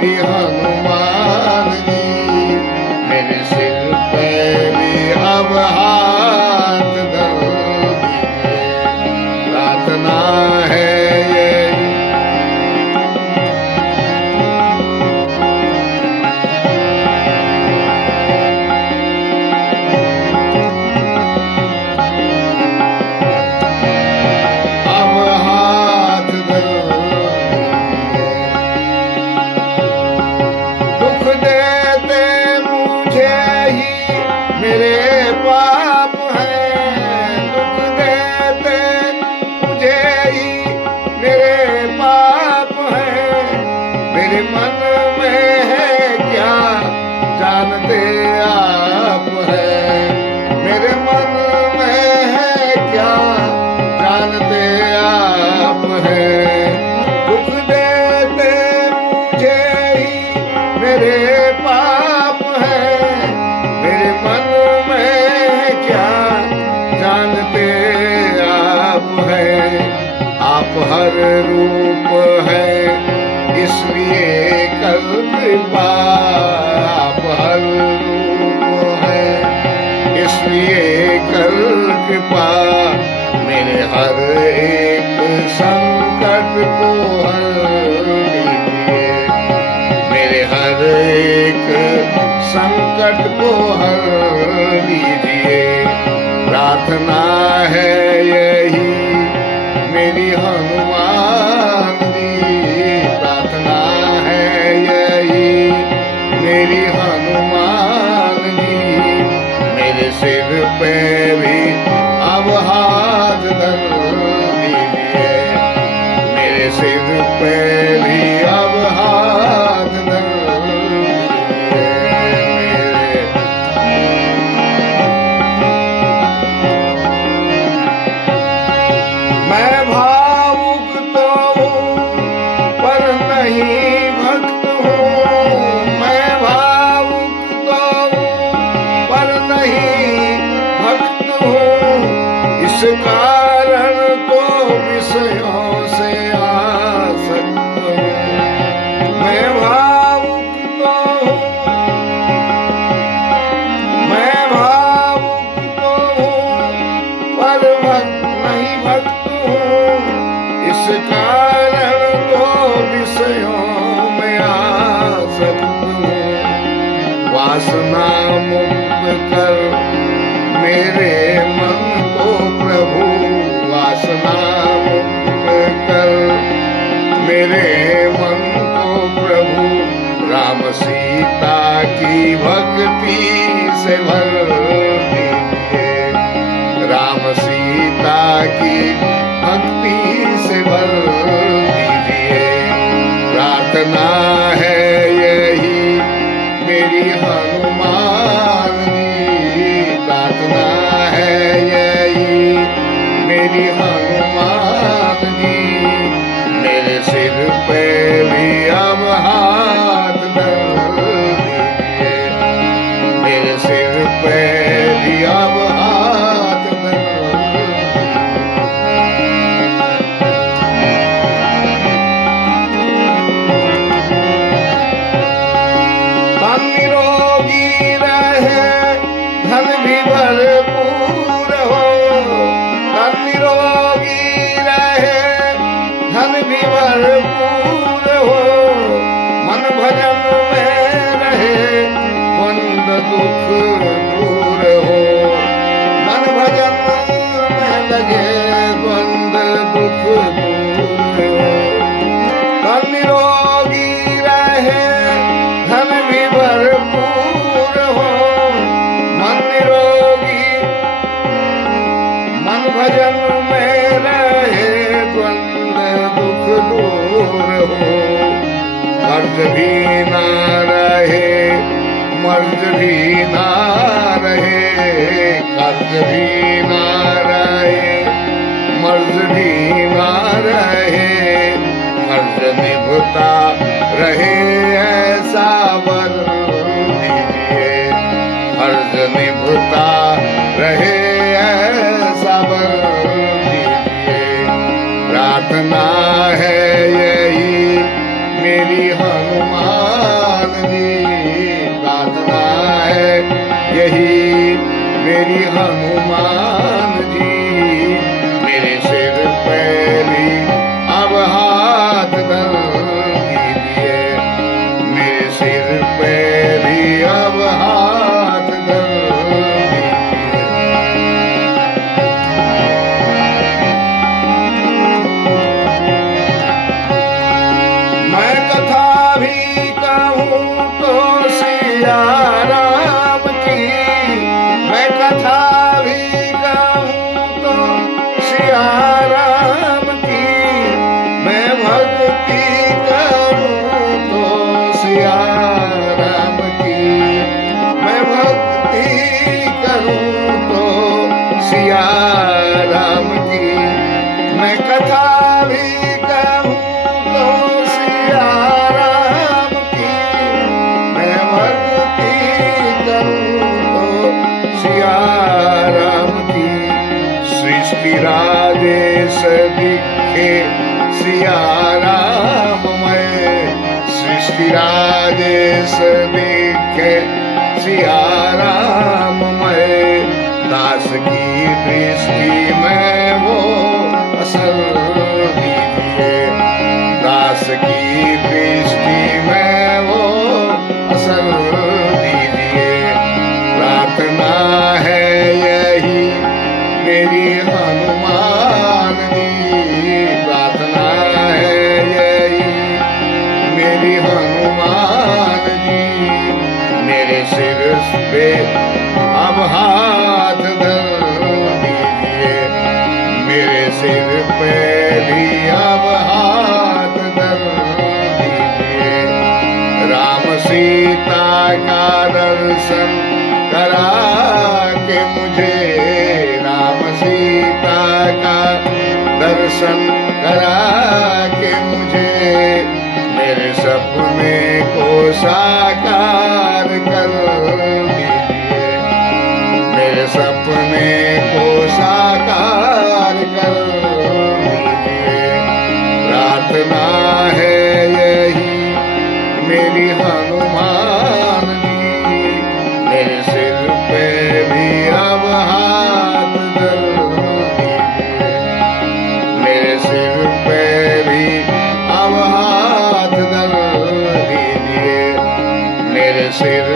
मेरी हनुमान जी, मेरे सिर पे भी अब हाथ धर दीजिए, प्रार्थना है यही। अब हाथ धर मेरे पाप हैं, दुख देते मुझे ही मेरे पाप हैं। मेरे मन में है क्या जानते आप हैं, मेरे मन में है क्या जानते आप हैं। दुख देते मुझे ही मेरे पाप हैं, मेरे मन जानते आप हैं। आप हर रूप है इसलिए कर कृपा, आप हर रूप है इसलिए कर कृपा। मेरे हर एक संकट को हर लीजिए, मेरे हर एक संकट को हर लीजिए, प्रार्थना है यही मेरी हनुमान जी, प्रार्थना है यही मेरी हनुमान जी। मेरे सिर पे भी अब हाथ धर दीजिए, मेरे सिर पे भी अब हाथ धर इस कारण तो विषयों से आसक्त हूँ। मैं भावुक तो हूँ, मैं भावुक तो हूँ, पर नहीं भक्त हूँ। इस कारण तो विषयों में आसक्त हूँ। वासना मुक्त कर मेरे मन को प्रभु, वासना मुक्त कर मेरे मन को प्रभु। राम सीता की भक्ति से भर दीजिए, राम सीता की भक्ति से भर दीजिए, प्रार्थना है यही मेरी हनुमान जी, प्रार्थना है यही मेरी हनुमान जी। मेरे सिर पे भी अब हाथ धर दीजिए, मेरे सिर पे भी अब हाथ धर तन निरोगी रहे, धन भी भरपूर हो, तन निरोगी रहे, धन भी भरपूर हो। मन भजन में रहे, द्वंद दुख दूर हो, मन भजन में लगे द्वंद दुख दूर हो। तन निरोगी रहे, धन भी भरपूर हो, मन निरोगी, मन भजन में रहे, द्वंद दुख दूर हो। कर्ज भी ना रहे, मर्ज भी ना रहे, कर्ज भी ना रहे, मर्ज भी ना रहे। कर्ज निभता रहे ऐसा वर दीजिए, कर्ज निभता रहे ऐसा वर दीजिए, प्रार्थना है यही मेरी हनुमान यही मेरी हनुमान जी। मेरे सिर पे भी अब हाथ धर दीजिए, मेरे सिर पे भी अब हाथ धर दीजिए। मैं कथा भी कहूँ तो सिया राम की, मैं कथा भी कहूँ तो सिया राम की, मैं भक्ति करूँ तो सिया राम की, मैं भक्ति करूँ तो सिया राम की, मैं कथा भी कहूँ तो सिया राम की, मैं भक्ति करूँ तो सिया राम की। सृष्टि राजेश दिखे सिया राममय, सृष्टि राजेश दिखे सिया राममय। दास की दृष्टि में वो असर दीजिए, दास की दृष्टि में वो असर दीजिए। प्रार्थना है यही मेरी हनुमान जी, प्रार्थना है यही मेरी हनुमान जी। मेरे सिर पे अब हाथ धर दीजिए, मेरे सिर पे भी अब हाथ धर दीजिए। राम सीता का दर्शन करा के मुझे, राम सीता का दर्शन करा के मुझे, मेरे सपने को साकार कर दीजिए, मेरे सपने को साकार कर दीजिए। प्रार्थना है यही मेरी हनुमान जी, मेरे सिर पे भी अब हाथ धर दीजिए, मेरे सिर पे भी अब हाथ धर दीजिए, मेरे सिर